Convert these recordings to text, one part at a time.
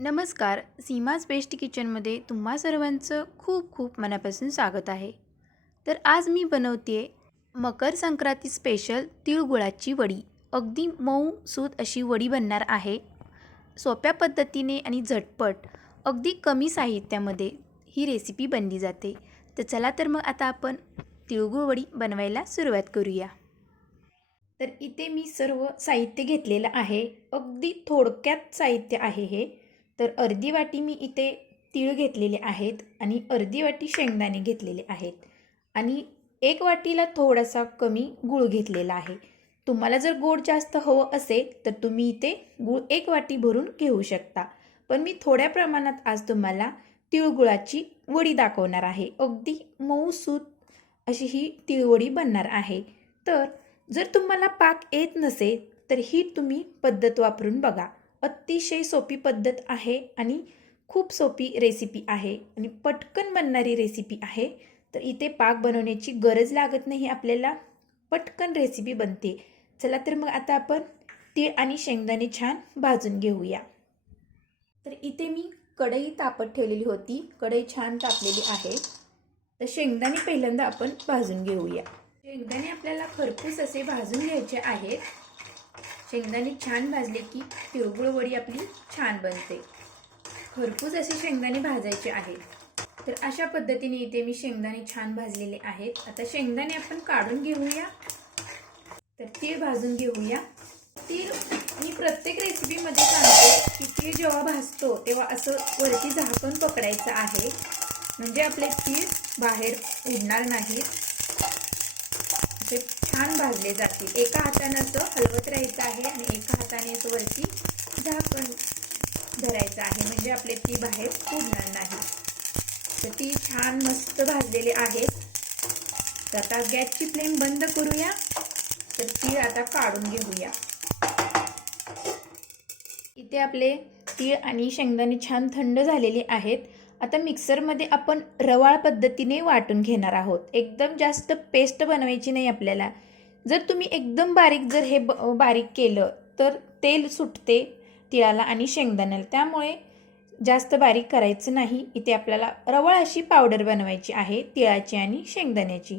नमस्कार सीमाज बेस्ट किचनमध्ये तुम्हा सर्वांचं खूप खूप मनापासून स्वागत आहे. तर आज मी बनवते मकर संक्रांती स्पेशल तिळगुळाची वडी. अगदी मऊ सूत अशी वडी बनणार आहे. सोप्या पद्धतीने आणि झटपट अगदी कमी साहित्यामध्ये ही रेसिपी बनली जाते. तर चला तर मग आता आपण तिळगुळ वडी बनवायला सुरुवात करूया. तर इथे मी सर्व साहित्य घेतलेलं आहे. अगदी थोडक्यात साहित्य आहे हे. तर अर्धी वाटी मी इथे तीळ घेतलेले आहेत आणि अर्धी वाटी शेंगदाणे घेतलेले आहेत. आणि एक वाटीला थोडासा कमी गूळ घेतलेला आहे. तुम्हाला जर गोड जास्त हवं असेल तर तुम्ही इथे गूळ एक वाटी भरून घेऊ शकता. पण मी थोड्या प्रमाणात आज तुम्हाला तिळगुळाची वडी दाखवणार आहे. अगदी मऊसूत अशी ही तिळवडी बनणार आहे. तर जर तुम्हाला पाक येत नसेल तर ही तुम्ही पद्धत वापरून बघा. अतिशय सोपी पद्धत आहे आणि खूप सोपी रेसिपी आहे आणि पटकन बनणारी रेसिपी आहे. तर इथे पाक बनवण्याची गरज लागत नाही आपल्याला पटकन रेसिपी बनते. चला तर मग आता आपण तीळ आणि शेंगदाणे छान भाजून घेऊया. तर इथे मी कढई तापत ठेवलेली होती कढई छान तापलेली आहे. तर शेंगदाणे पहिल्यांदा आपण भाजून घेऊया. शेंगदाणे आपल्याला खरपूस असे भाजून घ्यायचे आहेत. शेंगदाणे छान भाजले की तिळगुळ वडी आपली छान बनते. खरपूस असे शेंगदाणे भाजायचे आहेत. तर अशा पद्धतीने इथे मी शेंगदाणे छान भाजलेले आहेत. आता शेंगदाणे आपण काढून घेऊया. तर तीळ भाजून घेऊया. तीळ मी प्रत्येक रेसिपीमध्ये सांगते की तीळ जेव्हा भाजतो तेव्हा असं वरती झाकण पकडायचं आहे. म्हणजे आपले तीळ बाहेर उडणार नाहीत. छान भाजले जातील. एका हाताने असं हलवत राहायचं आहे आणि एका हाताने असं वरती झाकण धरायचं आहे. म्हणजे आपले ती बाहेर उडणार नाही. तर ती छान मस्त भाजलेले आहेत तर आता गॅसची फ्लेम बंद करूया. तर तीळ आता काढून घेऊया. इथे आपले तीळ आणि शेंगदाणे छान थंड झालेले आहेत. आता मिक्सरमध्ये आपण रवाळ पद्धतीने वाटून घेणार आहोत. एकदम जास्त पेस्ट बनवायची नाही आपल्याला. जर तुम्ही एकदम बारीक जर हे ब बारीक केलं तर तेल सुटते तिळाला आणि शेंगदाण्याला. त्यामुळे जास्त बारीक करायचं नाही. इथे आपल्याला रवाळ अशी पावडर बनवायची आहे तिळाची आणि शेंगदाण्याची.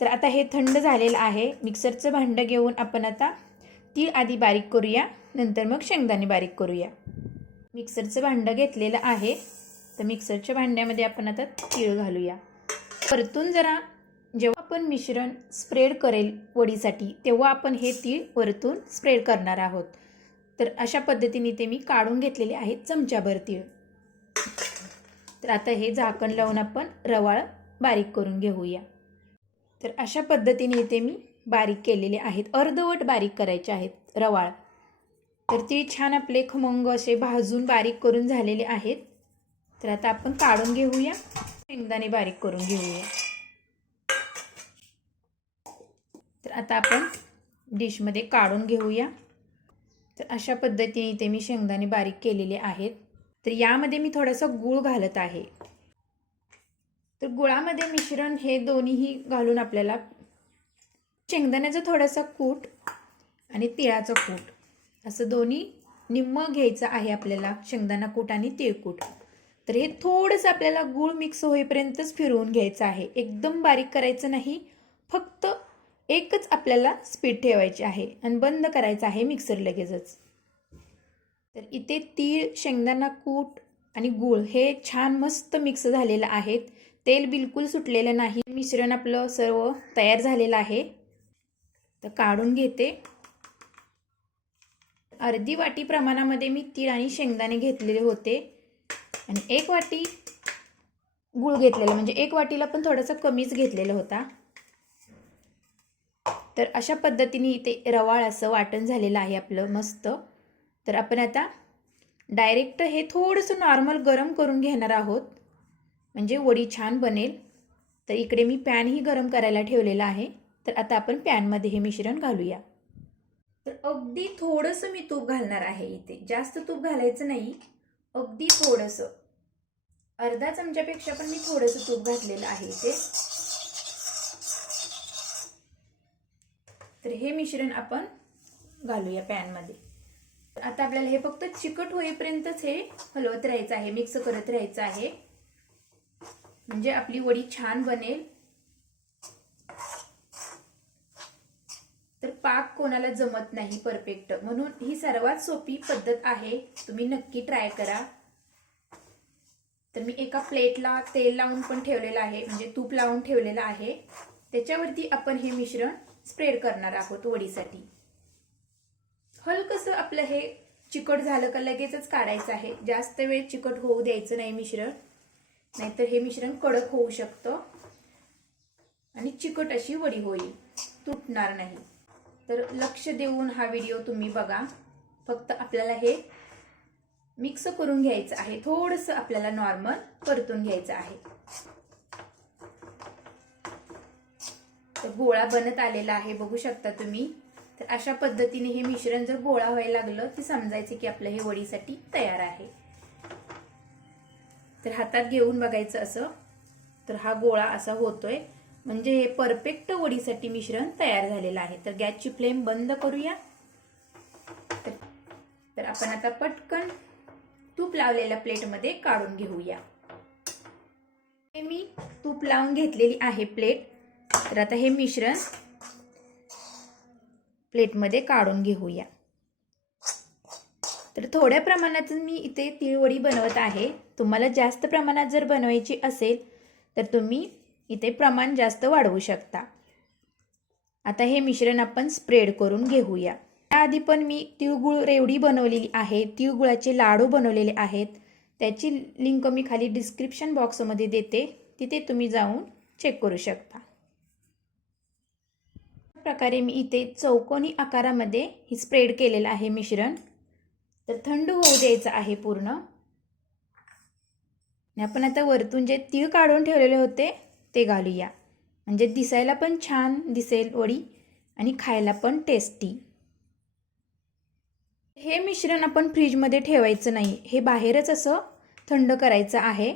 तर आता हे थंड झालेलं आहे. मिक्सरचं भांडं घेऊन आपण आता तीळ आधी बारीक करूया नंतर मग शेंगदाणे बारीक करूया. मिक्सरचं भांडं घेतलेलं आहे. तर मिक्सरच्या भांड्यामध्ये आपण आता तीळ घालूया. परतून जरा जेव्हा आपण मिश्रण स्प्रेड करेल वडीसाठी तेव्हा आपण हे तीळ वरतून स्प्रेड करणार आहोत. तर अशा पद्धतीने ते मी काढून घेतलेले आहेत चमच्याभर तीळ. तर आता हे झाकण लावून आपण रवाळ बारीक करून घेऊया. तर अशा पद्धतीने इथे मी बारीक केलेले आहेत. अर्धवट बारीक करायचे आहेत रवाळ. तर ती छान आपले खमंग असे भाजून बारीक करून झालेले आहेत. तर आता आपण काढून घेऊया. शेंगदाणे बारीक करून घेऊया. तर आता आपण डिशमध्ये काढून घेऊया. तर अशा पद्धतीने इथे मी शेंगदाणे बारीक केलेले आहेत. तर यामध्ये मी थोडासा गूळ घालत आहे. तर गुळामध्ये मिश्रण हे दोन्हीही घालून आपल्याला शेंगदाण्याचा थोडासा कूट आणि तिळाचा कूट. असं दोन्ही निम्म घ्यायचं आहे आपल्याला शेंगदाणा कूट आणि तिळकूट तर हे थोडंसं आपल्याला गूळ मिक्स होईपर्यंतच फिरवून घ्यायचं आहे. एकदम बारीक करायचं नाही. फक्त एकच आपल्याला स्पीड ठेवायची आहे आणि बंद करायचं आहे मिक्सर लगेचच. तर इथे तीळ शेंगदाणा कूट आणि गूळ हे छान मस्त मिक्स झालेलं आहेत. तेल बिलकुल सुटलेलं नाही. मिश्रण आपलं सर्व तयार झालेलं आहे. तर काढून घेते. अर्धी वाटी प्रमाणामध्ये मी तीळ आणि शेंगदाणे घेतलेले होते. आणि एक वाटी गूळ घेतलेला म्हणजे एक वाटीला पण थोडासा कमीच घेतलेला होता. तर अशा पद्धतीने इथे रवाळ असं वाटण झालेलं आहे आपलं मस्त. तर आपण आता डायरेक्ट हे थोडंसं नॉर्मल गरम करून घेणार आहोत. म्हणजे वडी छान बनेल. तर इकडे मी पॅनही गरम करायला ठेवलेला आहे. तर आता आपण पॅनमध्ये हे मिश्रण घालूया. तर अगदी थोडंसं मी तूप घालणार आहे इथे. जास्त तूप घालायचं नाही. अगदी थोडंसं. अर्धा चमच्यापेक्षा पण मी थोडंसं तूप घातलेलं आहे इथे. तर हे मिश्रण आपण घालूया पॅनमध्ये आता आपल्याला हे फक्त चिकट होईपर्यंतच हे हलवत राहायचं आहे मिक्स करत राहायचं आहे. म्हणजे आपली वडी छान बनेल. पाक कोणाला जमत नाही परफेक्ट म्हणून ही सर्वात सोपी पद्धत आहे. तुम्ही नक्की ट्राय करा. तर मी एका प्लेटला तेल लावून पण ठेवलेलं आहे. म्हणजे तूप लावून ठेवलेलं आहे. त्याच्यावरती आपण हे मिश्रण स्प्रेड करणार आहोत वडीसाठी. हलकसं आपलं हे चिकट झालं का लगेचच काढायचं आहे. जास्त वेळ चिकट होऊ द्यायचं नाही मिश्रण. नाहीतर हे मिश्रण कडक होऊ शकतं. आणि चिकट अशी वडी होईल. तुटणार नाही. तर लक्ष देऊन हा व्हिडिओ तुम्ही बघा. फक्त आपल्याला हे मिक्स करून घ्यायचं आहे. थोडंसं आपल्याला नॉर्मल परतून घ्यायचं आहे. तर गोळा बनत आलेला आहे बघू शकता तुम्ही. तर अशा पद्धतीने हे मिश्रण जर गोळा व्हायला लागलं तर समजायचं की आपलं हे वडीसाठी तयार आहे. तर हातात घेऊन बघायचं असं. तर हा गोळा असा होतोय. म्हणजे हे परफेक्ट वडीसाठी मिश्रण तयार झालेलं आहे. तर गॅसची फ्लेम बंद करूया. तर तर आपण आता पटकन तूप लावलेल्या प्लेटमध्ये काढून घेऊया. हे मी तूप लावून घेतलेली आहे प्लेट. तर आता हे मिश्रण प्लेटमध्ये काढून घेऊया. तर थोड्या प्रमाणात मी इथे तिळवडी बनवत आहे. तुम्हाला जास्त प्रमाणात जर बनवायची असेल तर तुम्ही इथे प्रमाण जास्त वाढवू शकता. आता हे मिश्रण आपण स्प्रेड करून घेऊया. त्याआधी पण मी तिळगुळ रेवडी बनवलेली आहे. तिळगुळाचे लाडू बनवलेले आहेत. त्याची लिंक मी खाली डिस्क्रिप्शन बॉक्समध्ये देते. तिथे तुम्ही जाऊन चेक करू शकता. प्रकारे मी इथे चौकोनी आकारामध्ये ही स्प्रेड केलेलं आहे मिश्रण. तर थंड होऊ द्यायचं आहे पूर्ण. आपण आता वरतून जे तीळ काढून ठेवलेले होते ते घालूया. म्हणजे दिसायला पण छान दिसेल वडी आणि खायला पण टेस्टी हे मिश्रण आपण फ्रीजमध्ये ठेवायचं नाही. हे बाहेरच असं थंड करायचं आहे.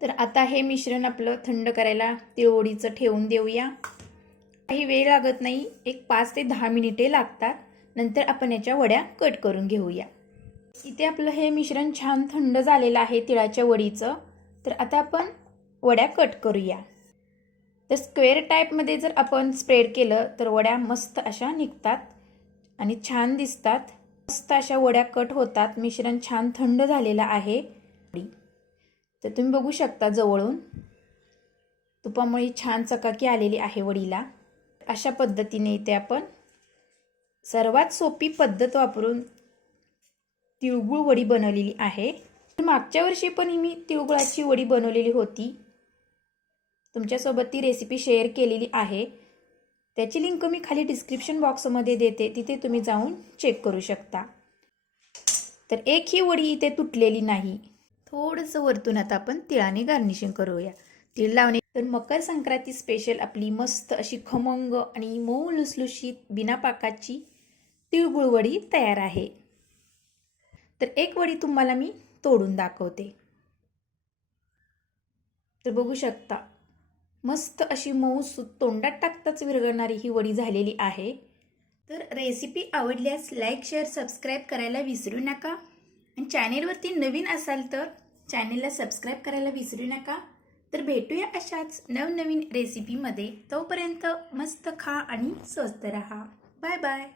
तर आता हे मिश्रण आपलं थंड करायला तिळवडीचं ठेवून देऊया. काही वेळ लागत नाही. एक पाच ते दहा मिनिटे लागतात. नंतर आपण याच्या वड्या कट करून घेऊया. इथे आपलं हे मिश्रण छान थंड झालेलं आहे तिळाच्या वडीचं. तर आता आपण वड्या कट करूया. तर स्क्वेअर टाईपमध्ये जर आपण स्प्रेड केलं तर वड्या मस्त अशा निघतात आणि छान दिसतात. मस्त अशा वड्या कट होतात. मिश्रण छान थंड झालेलं आहे. तर तुम्ही बघू शकता जवळून. तुपामुळे छान चकाकी आलेली आहे वडीला. अशा पद्धतीने इथे आपण सर्वात सोपी पद्धत वापरून तिळगुळ वडी बनवलेली आहे. मागच्या वर्षी पण मी तिळगुळाची वडी बनवलेली होती. तुमच्यासोबत ती रेसिपी शेअर केलेली आहे. त्याची लिंक मी खाली डिस्क्रिप्शन बॉक्समध्ये देते. तिथे तुम्ही जाऊन चेक करू शकता. तर एक ही वडी इथे तुटलेली नाही. थोडंसं वरतून आता आपण तिळाने गार्निशिंग करूया. तीळ लावणे. तर मकर संक्रांती स्पेशल आपली मस्त अशी खमंग आणि मऊ लुसलुशीत बिना पाकाची तिळगुळ वडी तयार आहे. तर एक वडी तुम्हाला मी तोडून दाखवते. तर बघू शकता मस्त अशी मऊ तोंडात टाकताच विरघळणारी ही वडी झालेली आहे. तर रेसिपी आवडल्यास लाईक शेअर सबस्क्राईब करायला विसरू नका. आणि चॅनेलवरती नवीन असाल तर चॅनेलला सबस्क्राईब करायला विसरू नका. तर भेटूया अशाच नवनवीन रेसिपीमध्ये तोपर्यंत मस्त खा आणि स्वस्त रहा. Bye bye